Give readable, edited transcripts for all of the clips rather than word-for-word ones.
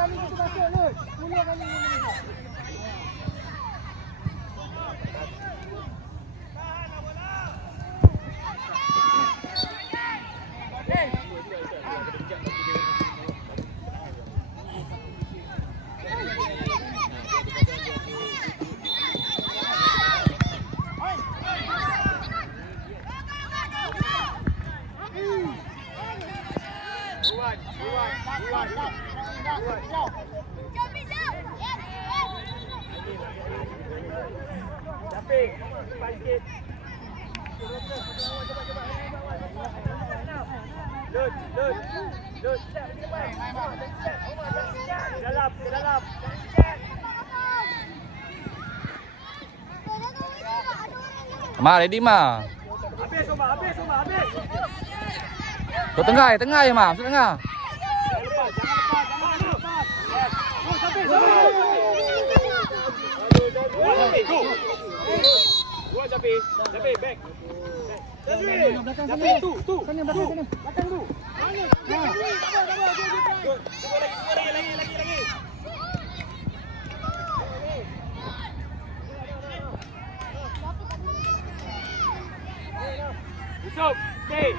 kali kita masuk Lut. 10 kali kita masuk. Ma, ready Ma. Habis Omar, habis. Ke tengah ya Ma, masuk tengah. Japi, back. Belakang sana. Sana belakang sana. Belakang tu. Lagi. Yusuf, stay.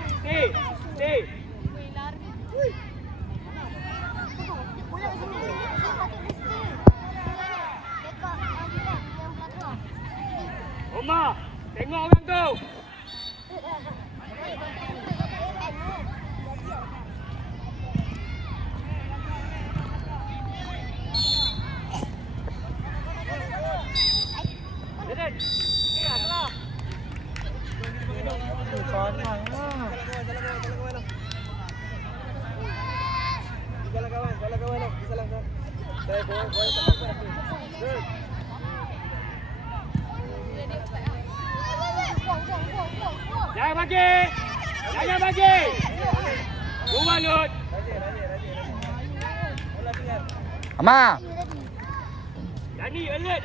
Omar, tengok orang tu. Jangan bagi. Rumah Lut. Ma. Dani, alert.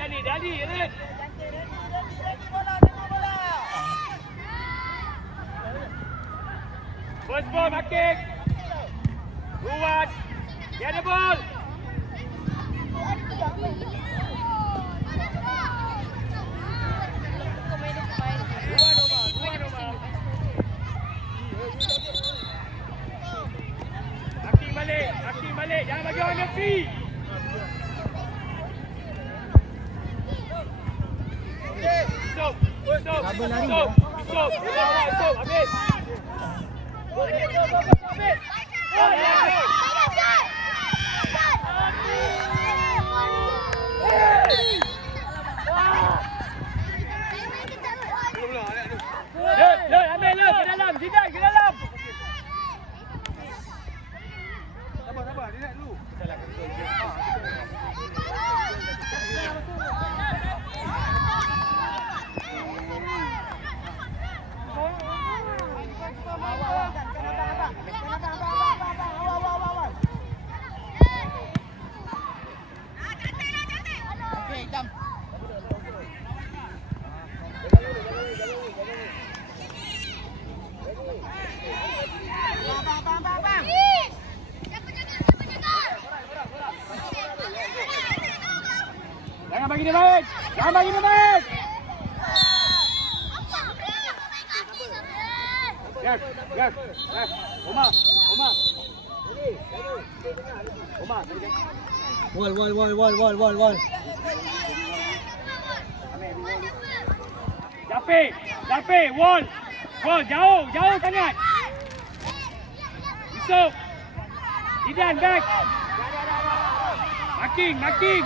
First ball, marking. Ruwan. Get the ball. Hakim balik. Jangan bagi orang yang free. Stop. Habis. Lut, ambil Lut, ke dalam. Zidane, ke dalam. Sabar, relax dulu. Jangan bagi dia main. Yes. Omar. Wall. Japi, wall. Jauh sangat. Yusuf. Zidane back. Marking.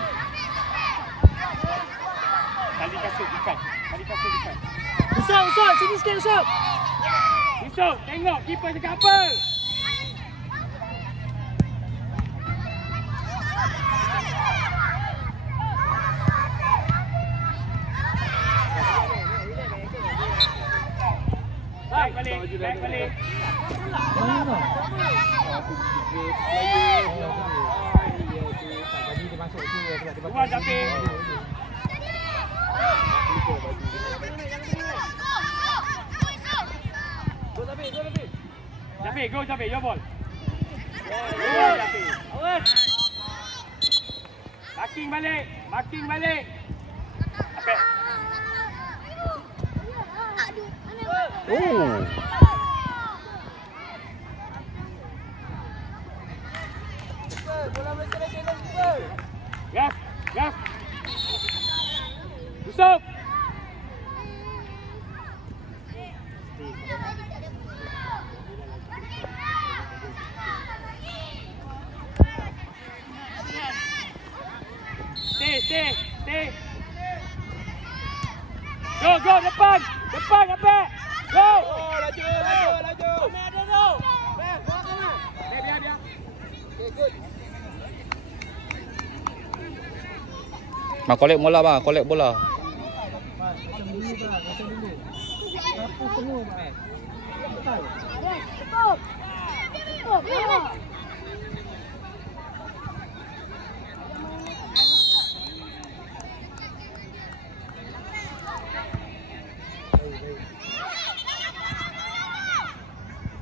Tali kasut ikat. Usap, sini sikit Usap. Yusuf, tengok keeper cakap apa. Back balik. Mana? Tadi dia masuk tu sebab dia Keluar Japi. Japi, go Japi, your ball. Japi. Awas. Marking balik. Marking balik. Apek. Oh. Gas. Gas. Yusuf. Stay. Go, depan, Apek. Go. Laju. Biar. Okay, good. Ma, collect bola bang, collect bola. Macam dulu bah, macam dulu. Sapu penuh bah. Betul.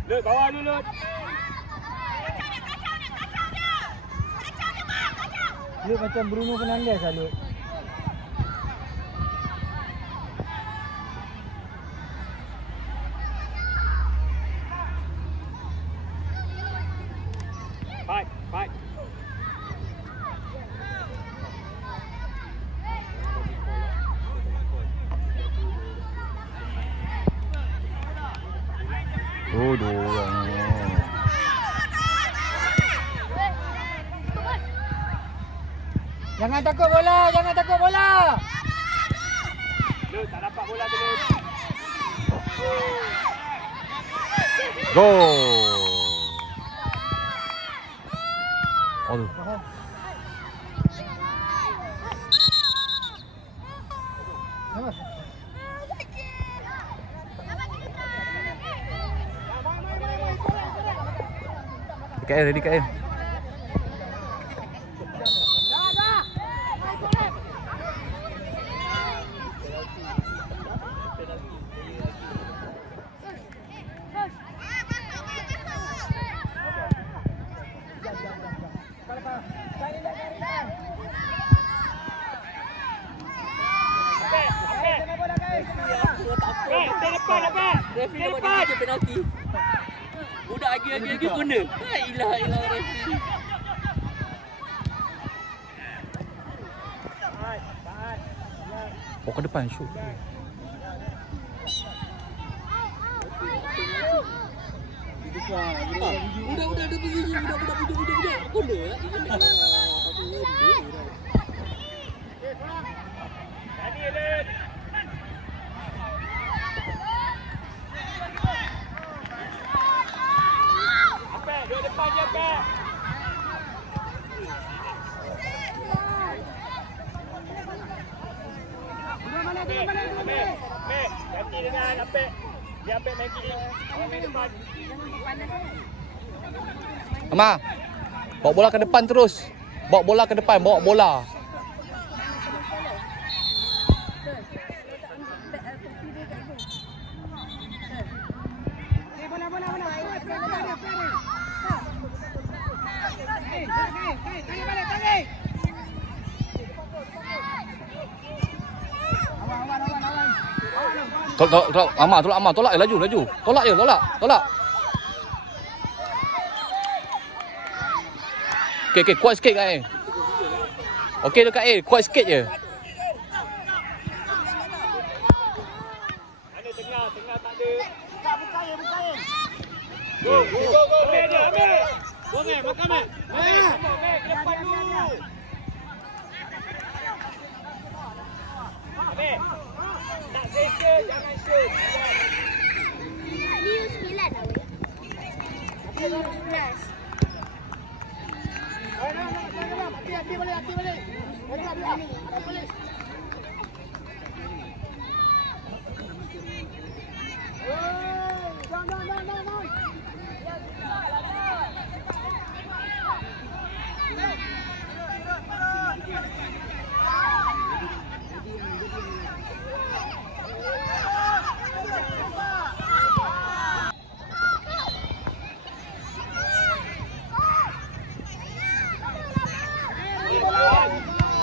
Lut, bawah dulu, Lut. Dia macam Bruno Fernandes lah Lut. Fight. Oh, 2 orang. Jangan takut bola. Lut, tak dapat bola tu, Lut. Go. Aduh. KL ready KL. Stay depan, Apek. Referee dapat dia penalti. Budak lagi corner. La ilaha illallah referee. Oh, ke depan shoot. Budak ada posisi budak. Corner lah. Tadi, Lut. Apek, duduk depan je, Apek. Apek, ganti dengan Apek. Dia Apek main kiri. Awak main depan. Ama. Bawa bola ke depan terus. Bawa bola ke depan, bawa bola. Tolak, Ama, tolak je laju. Tolak. Okey, kuat sikit kat A. Okey dekat A, kuat sikit je. Mana tengah tak ada. Buka. Go. Ambil dia. Bongel, makan mat. Ke depan dulu. Ambil. Tak seka, jangan shoot. Ni 9 tau. Ni 11. Hati balik. Balik. Down.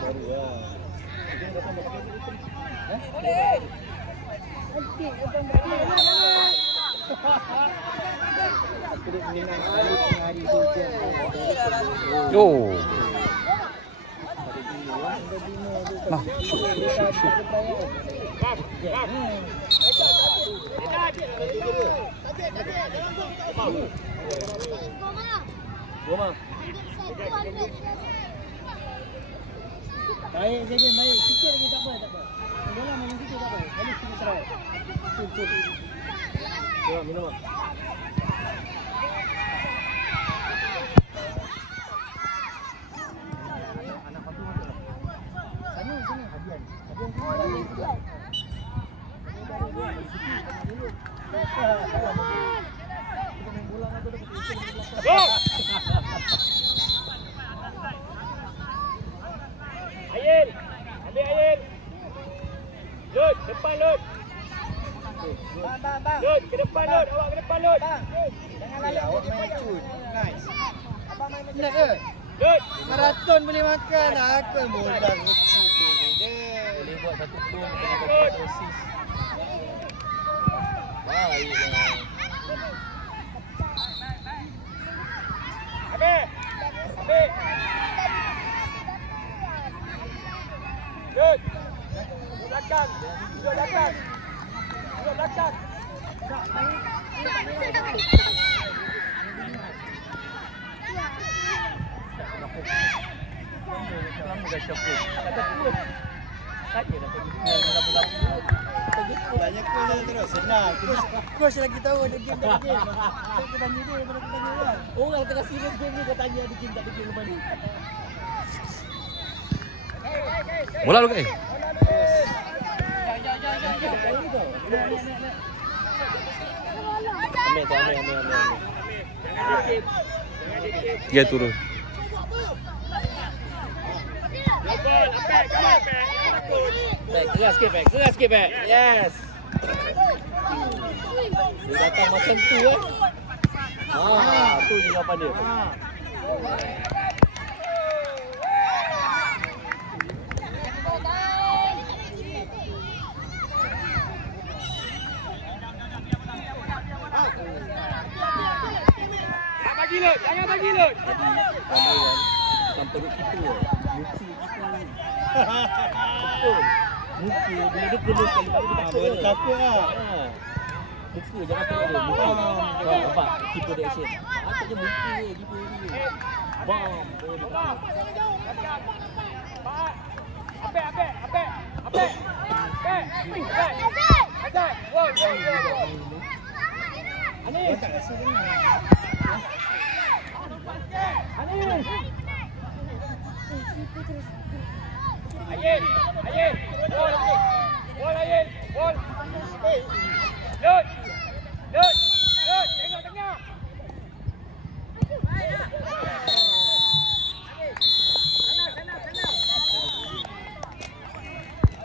Baru lah. Dia datang pakai itu. Aku dah mengenang hari tu je. Oh. Bang. Goma. Baik, baik. Sikit lagi tak apa. Bola main sikit tak apa. Balik sikit try. Cun. Jom minum. Anak satu masuk. Sana hadian. Ayin. Ambil Ayin. Lut, depan Lut. Bang. Lut, ke depan Lut. Awak ke depan Lut. Jangan lalu. Awak main cun. Nice. Abang main macam Nak ke? Lut. Maraton boleh makan. Aku bola kecil dia. Boleh buat satu pun Lut. dosis. Baiklah. Ambil. Lut. Duduk belakang. Banyak gol terus. Senang. Coach lagi tahu ada game tak ada game. Saya tanya dia mana kita tanya orang. Orang tengah serius game ni kau tanya ada game tak ada game kembali. Bola lu ke? Ambil. Dia turun. Baik, keras sikit back. Yes. Dia datang macam tu tu jawapan dia. Jangan bagi Lut. Ramai kan bukan perut kita muka kita betul muka bila dia kena sekali dia Takut lah. muka jangan perut dia muka nampak keeper dia action atas je muka dia keeper dia bam Apek. Azad. Wow. Dia tak rasa dengar. Ayin. Bol. Bol Ayin. Bol. Lut.